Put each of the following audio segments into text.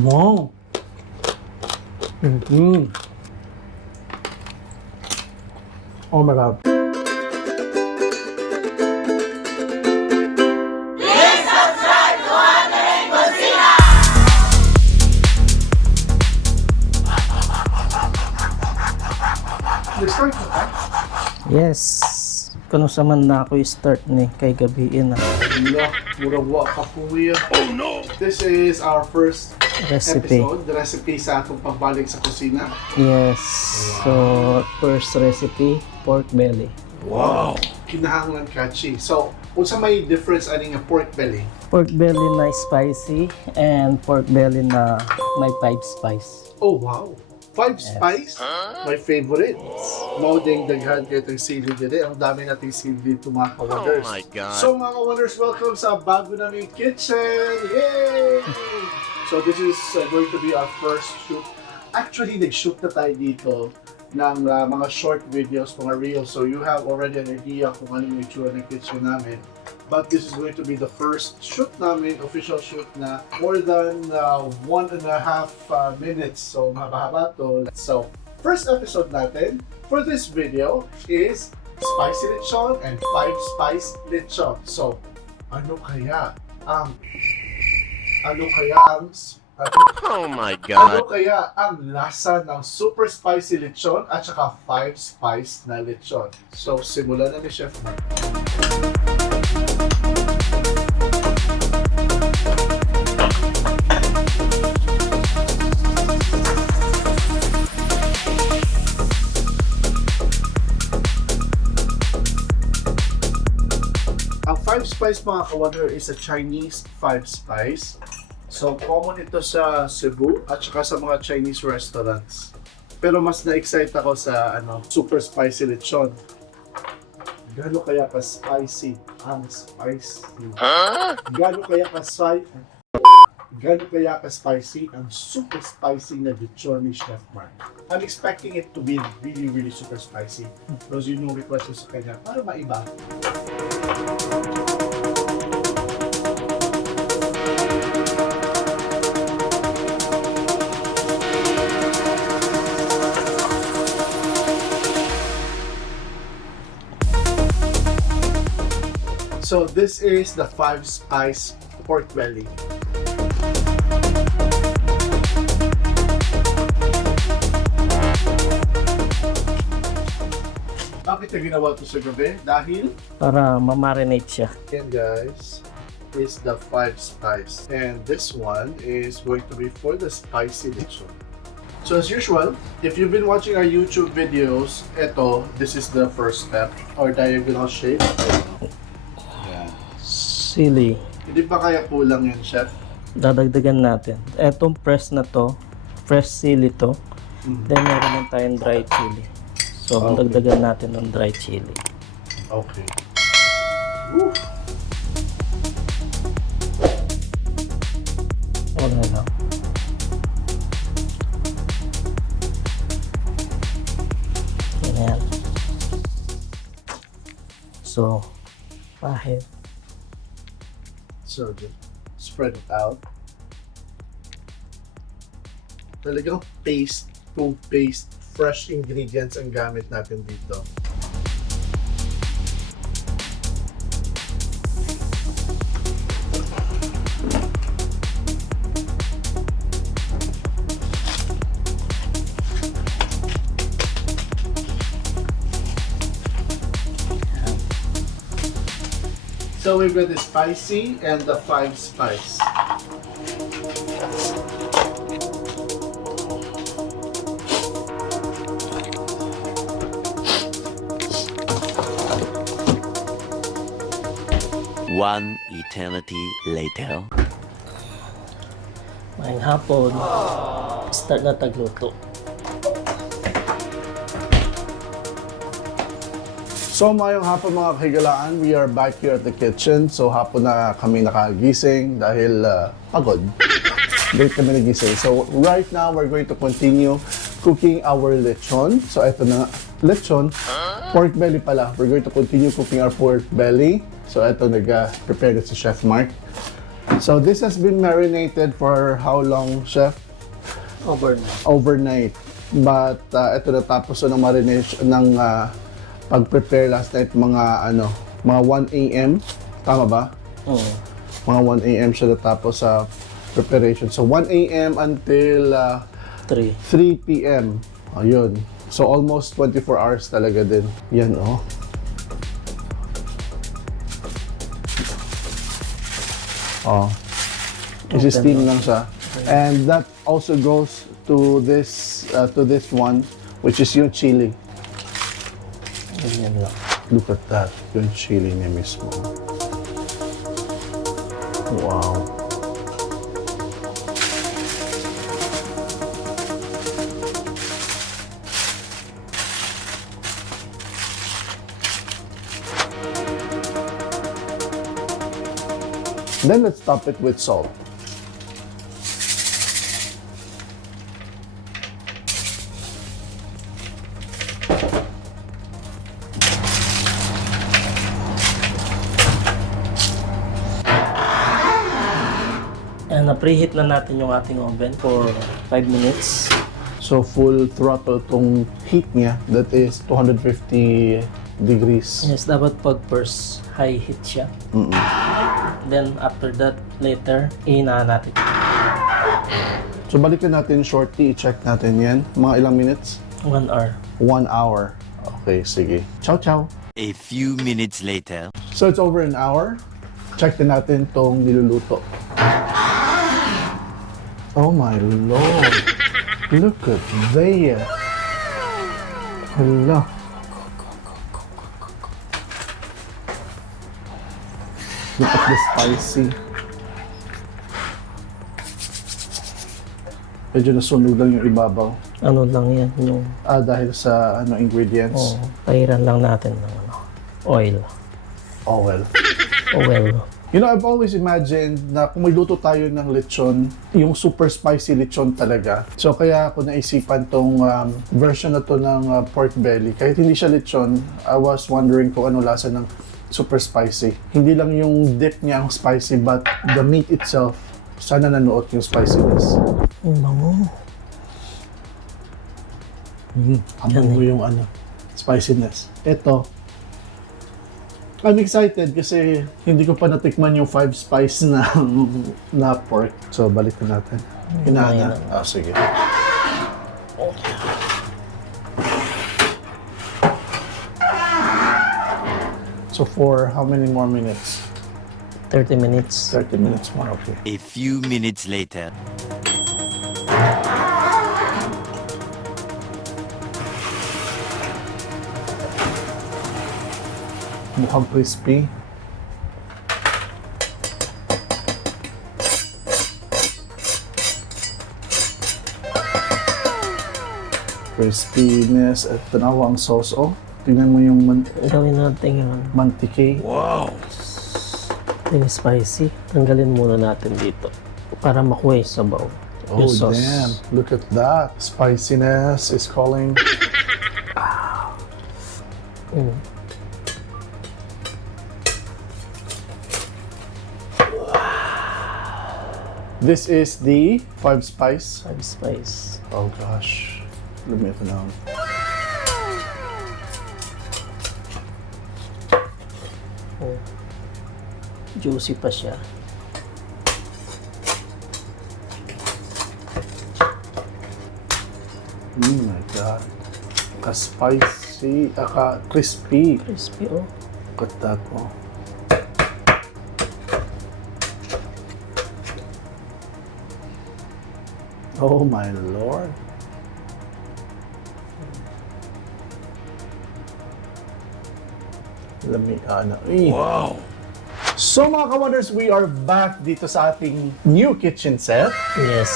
Wow! Oh my God. Start mo ka? Yes. Kano sa man na ako start ni kay gabiin na Wala, murawa ka po yan. Oh no! This is our first recipe. episode, the recipe sa atong pagbalik sa kusina. Yes. So, first recipe, pork belly. Wow! Kinahanglan catchy. So, unsa may difference ani nga pork belly? Pork belly na spicy and pork belly na may 5 spice. Oh wow! 5 spice? My favorite. Mauding daghan kayo itong sili dito. Ang dami nating sili dito mga ka-wonders. Oh my God. So mga ka-wonders, welcome sa bago naming kitchen! Yay! So this is going to be our first shoot. Actually, nag-shoot na tayo dito ng mga short videos, mga reels. So you have already an idea kung ano yung itsura ng kitchen namin. But this is going to be the first shoot namin, official shoot na more than 1.5 minutes. So mahaba to. So first episode natin for this video is spicy lechon and 5 spice lechon. So ano kaya ang Oh my ano God. kaya ang lasa ng super spicy lechon at saka 5 spice na lechon? So simulan na ni Chef Mark. Ang 5 spice mga ka-wonder is a Chinese 5 spice. So common ito sa Cebu at saka sa mga Chinese restaurants. Pero mas na-excite ako sa super spicy lechon. Gaano kaya ka spicy ang spicy? Gaano kaya ka spicy ang super spicy na lechon ni Chef Mark? I'm expecting it to be really, really super spicy. Because you know request sa kanya para maiba. So this is the 5 spice pork belly. Bakit na ginawa ito sa gabi? Dahil, Para ma-marinate siya. yan guys, is the 5 spice. And this one is going to be for the spicy lechon. So as usual, if you've been watching our YouTube videos, this is the first step, or diagonal shape. Sili. Hindi pa kaya kulang yun, Chef? Dadagdagan natin. Etong press na to, fresh sili to. Then meron lang tayong dry chili. So, Okay. dagdagan natin ng dry chili. Okay. Woo! Ano na. Ayan. So, pahit. So, just spread it out. Talagang paste, fresh ingredients ang gamit natin dito. So we've got the spicy and the 5 spice. One eternity later. Maayong hapon. Start na tagluto. So mayong hapon mga kahigalaan, we are back here at the kitchen. So hapon na kami nakagising dahil pagod. Late kami nagising. So right now, we're going to continue cooking our lechon. So ito na, lechon. Pork belly pala. We're going to continue cooking our pork belly. So ito, nag-prepare na si Chef Mark. So this has been marinated for how long, Chef? Overnight. Overnight. But ito natapos ng marination ng pag-prepare last night mga mga 1 a.m. Tama ba? Oo. Mga 1 a.m. siya natapos sa preparation. So 1 a.m. until 3. 3 p.m. Ayun. So almost 24 hours talaga din. Yan oh. Oh. Isi-steam lang siya. And that also goes to this one, which is yung chili. Ganyan lang. Look at that. Yung chili niya mismo. Wow. Then let's top it with salt. And na-preheat na natin yung ating oven for 5 minutes. So full throttle tong heat niya, that is 250 degrees. Yes, dapat pag first high heat siya. Then after that, later, ihinaan natin. So balikan natin shortly, i-check natin yan. Mga ilang minutes? 1 hour. 1 hour. Okay, sige. Ciao, ciao. A few minutes later. So it's over an hour. Check din natin tong niluluto. Oh my Lord. Look at there. Hala. Look at the spicy. Medyo nasunog lang yung ibabaw. Ano lang yan, yung Dahil sa ingredients. pahiran lang natin ng oil. Oil. Oil. You know, I've always imagined na kung may luto tayo ng lechon, yung super spicy lechon talaga. So kaya ako naisipan tong version na to ng pork belly. Kahit hindi siya lechon, I was wondering kung ano lasa ng super spicy. Hindi lang yung dip niya ang spicy, but the meat itself, sana nanuot yung spiciness. Bango. Habang mo yung spiciness. Ito, I'm excited kasi hindi ko pa natikman yung 5 spice na pork. So, balik na natin. Hinaan na. Sige. So, for how many more minutes? 30 minutes. 30 minutes more, okay. A few minutes later. Mukhang crispy. Crispiness at tanawa ang sauce. Oh, tingnan mo yung Gawin natin yung mantike. Wow. yung spicy. Tanggalin muna natin dito para makuha yung sabaw. Oh, Yung sauce. damn. Look at that. Spiciness is calling. This is the 5 spice. 5 spice. Oh gosh. Lumit na lang. Juicy pa siya. Oh my god. Ka-spicy, ka-crispy. Crispy, oh. Look at that, oh. Oh my Lord. Let me, Wow. So mga ka-wonders, we are back dito sa ating new kitchen set. Yes,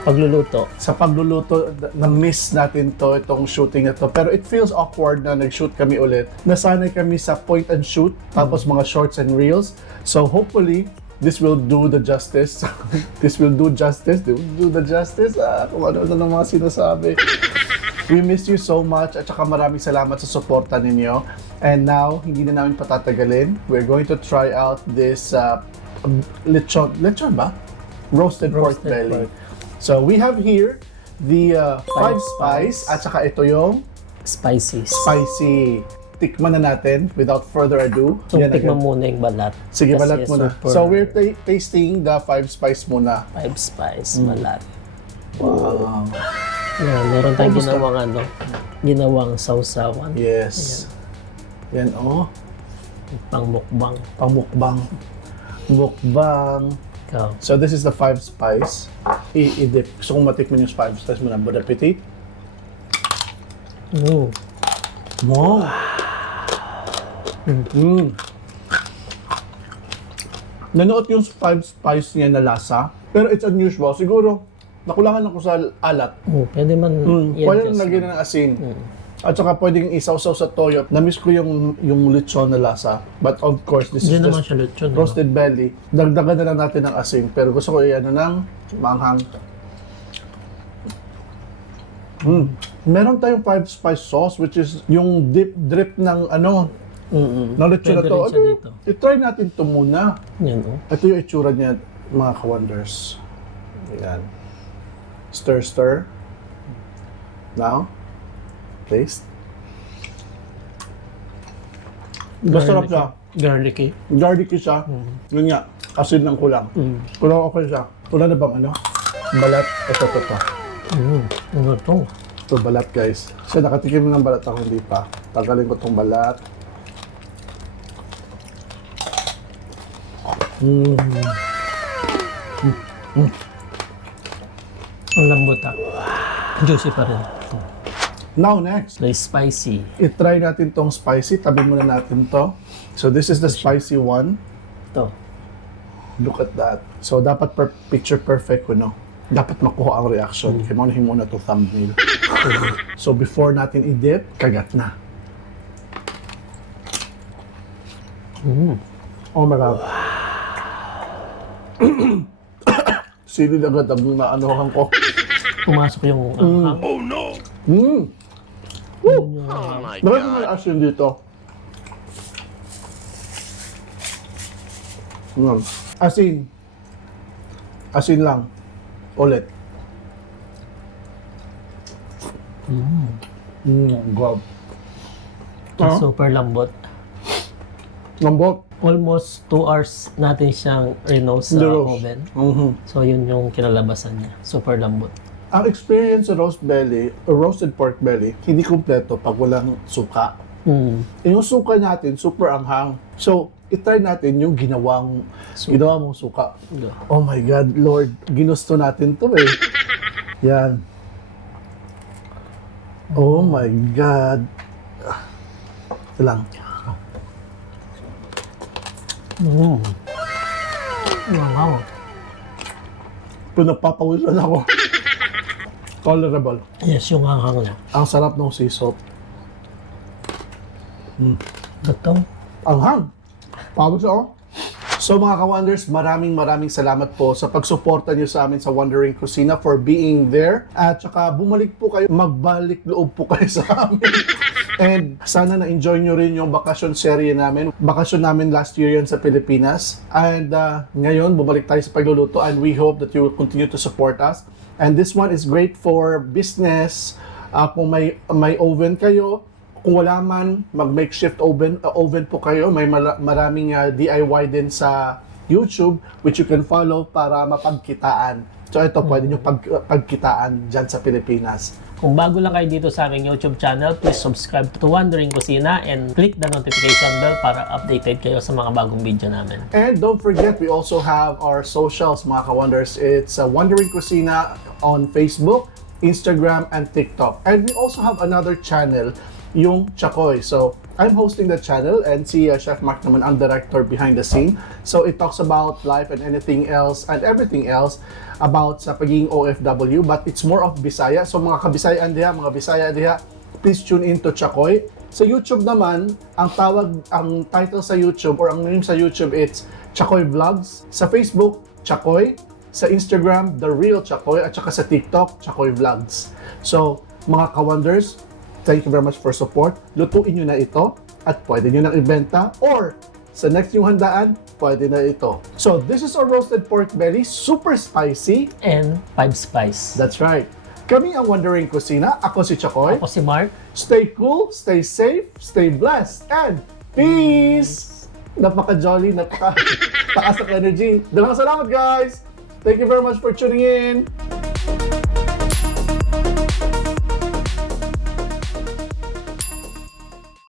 pagluluto. Sa pagluluto, na-miss natin itong shooting na to. Pero it feels awkward na nag-shoot kami ulit. Nasanay kami sa point and shoot, tapos mga shorts and reels. So hopefully, this will do the justice. This will do justice. This will do the justice. Kung ano na ng mga sinasabi. We miss you so much at saka maraming salamat sa suporta ninyo. And now, hindi na namin patatagalin. We're going to try out this lechon ba? Roasted pork Roasted belly. pork. So we have here the five Five spice at saka ito yung Spicy. spicy. Tikman na natin without further ado. So, Yan tikman agad. muna yung balat. Sige, Kasi balat muna. super So we're tasting the five spice muna. 5 spice balat. Wow. Yan, meron tayong Almost ginawang sausawan. Yes. Yan oh. Pang mukbang. Pamukbang. Mukbang. Ikaw. So this is the five spice. I-dip. Gusto kong matikman yung five spice muna. Bon appetit. Wow. Nanoot yung five spice niya na lasa. Pero it's unusual. Siguro, nakulangan ako sa alat. Pwede man Pwede lagyan ng asin. At saka pwedeng isaw-saw sa toyo. Na-miss ko yung lechon na lasa. But of course, this Hindi is naman just siya lechon. roasted belly. Dagdagan na lang natin ng asin. Pero gusto ko i-ano ng maanghang. Meron tayong five spice sauce which is yung drip ng ng lechon na Pwede to. rin siya dito. I-try natin to muna. Yan oh. Ito yung itsura niya, mga ka-wonders. Ayan. Stir, stir. Now, taste. Masarap siya. Garlicky. Garlicky siya. Yun nga, asin lang kulang. Pero okay siya. Wala na bang balat? Ito. Ano to? Ito, balat guys. So, nakatikim ng balat ako, hindi pa. Tagalin ko tong balat. Ang lambot Juicy pa rin. Now, next. So, spicy. I-try natin tong spicy. Tabi muna natin to. So, this is the spicy one. Ito. Look at that. So, dapat picture perfect ko, no? Dapat makuha ang reaction. Kaya maunahin muna to thumbnail. So, before natin i-dip, kagat na. Oh my God. Sili agad ang naanohan ko. Pumasok yung anghang. Oh no! Oh my Bakit may asin dito? Asin. Asin lang. Ulit. Grab. Super lambot. Lambot. Almost 2 hours natin siyang rinos sa Niroast. oven. Mhm. So, yun yung kinalabasan niya. Super lambot. Ang experience sa roast belly, or roasted pork belly, hindi kumpleto pag walang suka. Yung suka natin, super anghang. So, itry natin yung ginawa mong suka. Oh my God, Lord, ginusto natin to eh. Yan. Oh my God. Ito lang. Wow. Pinagpapawisan ako. Tolerable. Yes, yung anghang niya. Ang sarap ng sea salt. Ito. Anghang. Pagod siya, oh. So mga ka-Wonders, maraming salamat po sa pagsuporta niyo sa amin sa Wondering Kusina for being there. At saka bumalik po kayo, magbalik loob po kayo sa amin. And sana na-enjoy nyo rin yung bakasyon serye namin. Bakasyon namin last year yan sa Pilipinas. And ngayon, bumalik tayo sa pagluluto and we hope that you will continue to support us. And this one is great for business. Kung may oven kayo, kung wala man, mag-makeshift oven po kayo. May maraming DIY din sa YouTube which you can follow para mapagkitaan. So ito, pwede nyo pagkitaan dyan sa Pilipinas. Kung bago lang kayo dito sa aming YouTube channel, please subscribe to Wondering Kusina and click the notification bell para updated kayo sa mga bagong video namin. And don't forget, we also have our socials, mga ka-Wonders. It's Wondering Kusina on Facebook, Instagram, and TikTok. And we also have another channel, yung Chakoy. So, I'm hosting the channel and si Chef Mark naman ang director behind the scene. So, it talks about life and anything else and everything else about sa pagiging OFW, but it's more of Bisaya. So, mga Kabisayan diha, mga Bisaya diha, please tune in to Chakoy. Sa YouTube naman, ang title sa YouTube or ang name sa YouTube, it's Chakoy Vlogs. Sa Facebook, Chakoy. Sa Instagram, The Real Chakoy. At saka sa TikTok, Chakoy Vlogs. So, mga ka-Wonders, thank you very much for support. Lutuin nyo na ito at pwede nyo nang ibenta or sa next yung handaan, pwede na ito. So, this is our roasted pork belly, super spicy. And 5 spice. That's right. Kami ang Wandering Kusina. Ako si Chakoy. Ako si Mark. Stay cool, stay safe, stay blessed, and peace! Napaka-jolly, napaka-taas ng energy. Dalang salamat, guys! Thank you very much for tuning in.